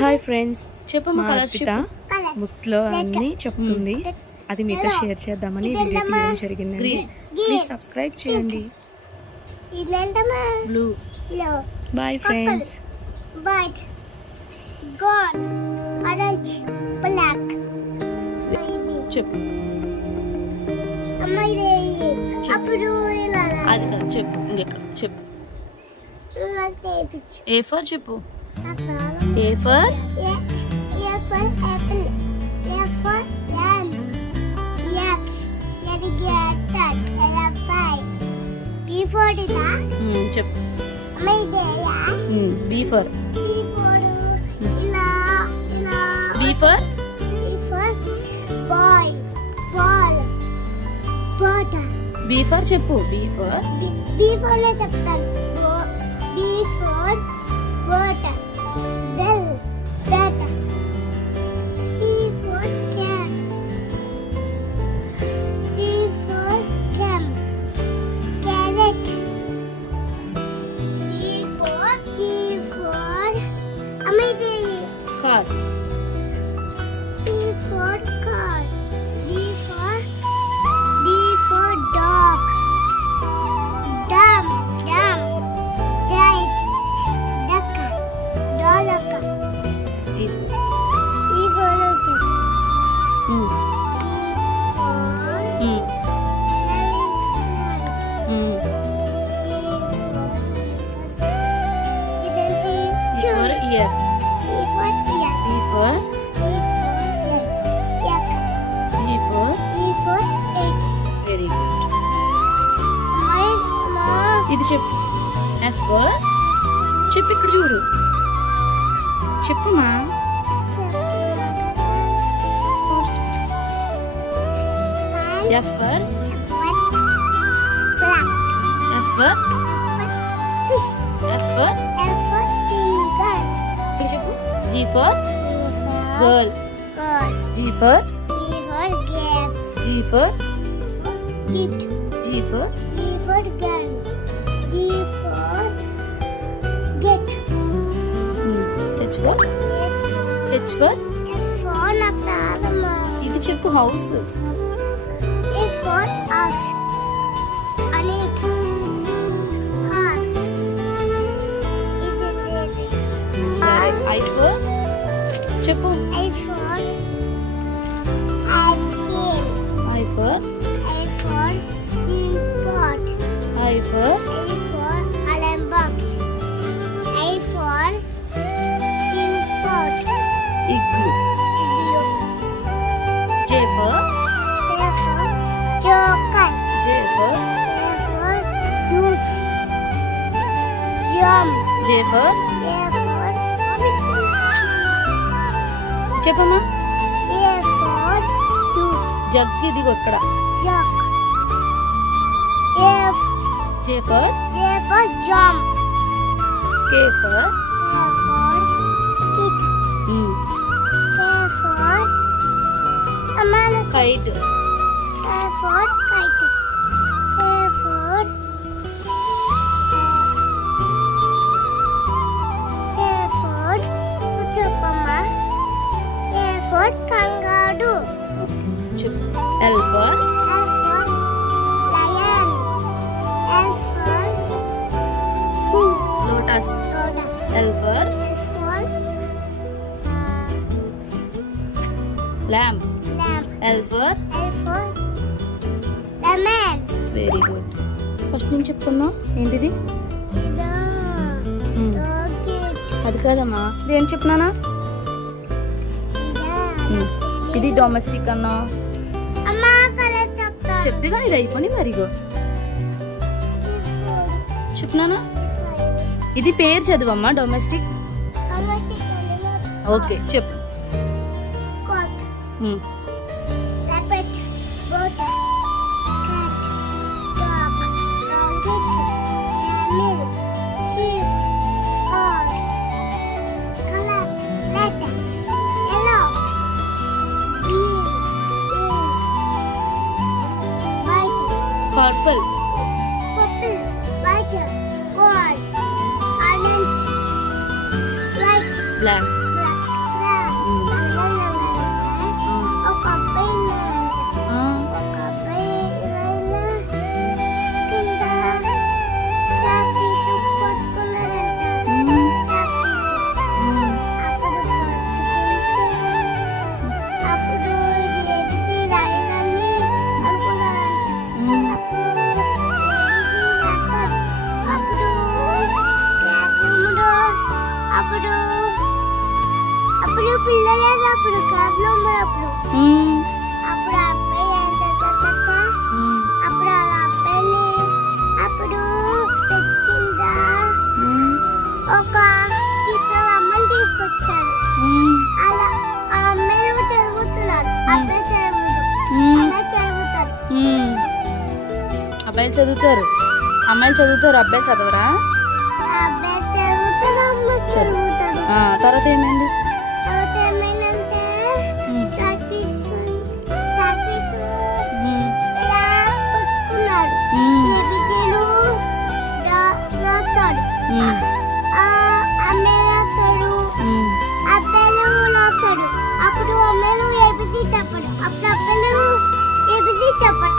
Hi friends, చెప్పమ్మా కలర్షిప్ books లో అన్ని చెప్తుంది. అది మీతో షేర్ చేద్దామని వీడియో తీయడం జరిగిందండి. ప్లీజ్ సబ్స్క్రైబ్ చేయండి. Blue. Bye friends. White, gold, orange, black. చెప్పు. అప్పుడు అది కాదు, చెప్పు. ఇంకెక్కడ చెప్పు. ఏ ఫర్ చెప్పు. A for apple. A for lamb. X, alligator, elephant. B for చెప్పు. B for B for boy, ball, bottle. B for చెప్పు. B for నే చెప్తాను. B for water. Bell, bat. E for cat. E for cam, carrot. C for car. P for car. D for dog. Dam, dice, duck, dollock. E for ear. E for very good. ఇది చెప్పు. F చెప్పు. ఇక్కడ చూడు. చెప్పుమా. F for fish. F for tiger. చెప్పు. G for girl. G for gift. G for gift. G for G for gun. G for get. H for H for nakadama. ఇది చెప్పు. House. A for us. Anik. Horse. I for చెప్పు. I for ice cream. I for teapot. I for alarm box. I for teapot. igloo. J for joker. J for juice. Jump. J for చెప్పమ్మా. Jug. ఇది ఇక్కడ. jug. J for jump. K for kit. K for kite. K for kite. K for kangaroo. L for lion. L for bee. lotus. L for lamb. L for lemon. Very good. First నుంచి చెప్పుకుందాం. ఏంటిది? అది కాదమ్మా. ఇది ఏం చెప్పినానా? ఇది domestic అన్నా చెప్తే కానీ ఇది అయిపోయి మరి చెప్పినానా? ఇది పేరు చదువమ్మా. డొమెస్టిక్. ఓకే చెప్పు. Purple. White, gold, orange, black. అప్పుడు పిల్లలు అప్పుడు కారణం అప్పుడు మ్మ్. అప్పుడు అబ్బాయి మ్మ్. అప్పుడు ఆ అబ్బాయిని అప్పుడు పెట్టిందా మ్మ్. ఒక ఇద్దరు అమ్మని తీసుకొచ్చాడు. మ్మ్. అలా ఆ అమ్మాయిలు తిరుగుతున్నారు. అబ్బాయి తిరుగుతాడు. మ్మ్. అమ్మాయి తిరుగుతాడు. మ్మ్. అబ్బాయిలు చదువుతారు, అమ్మాయిలు చదువుతారు, అబ్బాయిలు చదవరా? ఆ అబ్బాయి తిరుగుతాడు. అమ్మాయి తిరుగుతాడు. తర్వాత ఏమైంది? తర్వాత ఏమైందంటే మ్మ్. ట్రాఫిక్ మ్మ్. ఇలా పట్టుకున్నాడు. మ్మ్. ఏబిసిలు రాస్తాడు. మ్మ్. అమ్మాయి రాస్తాడు. మ్మ్. అబ్బాయిలు రాస్తాడు. అప్పుడు అమ్మాయిలు ఏబిసి చెప్పడు. అప్పుడు అబ్బాయిలు ఏబిసి చెప్పడు.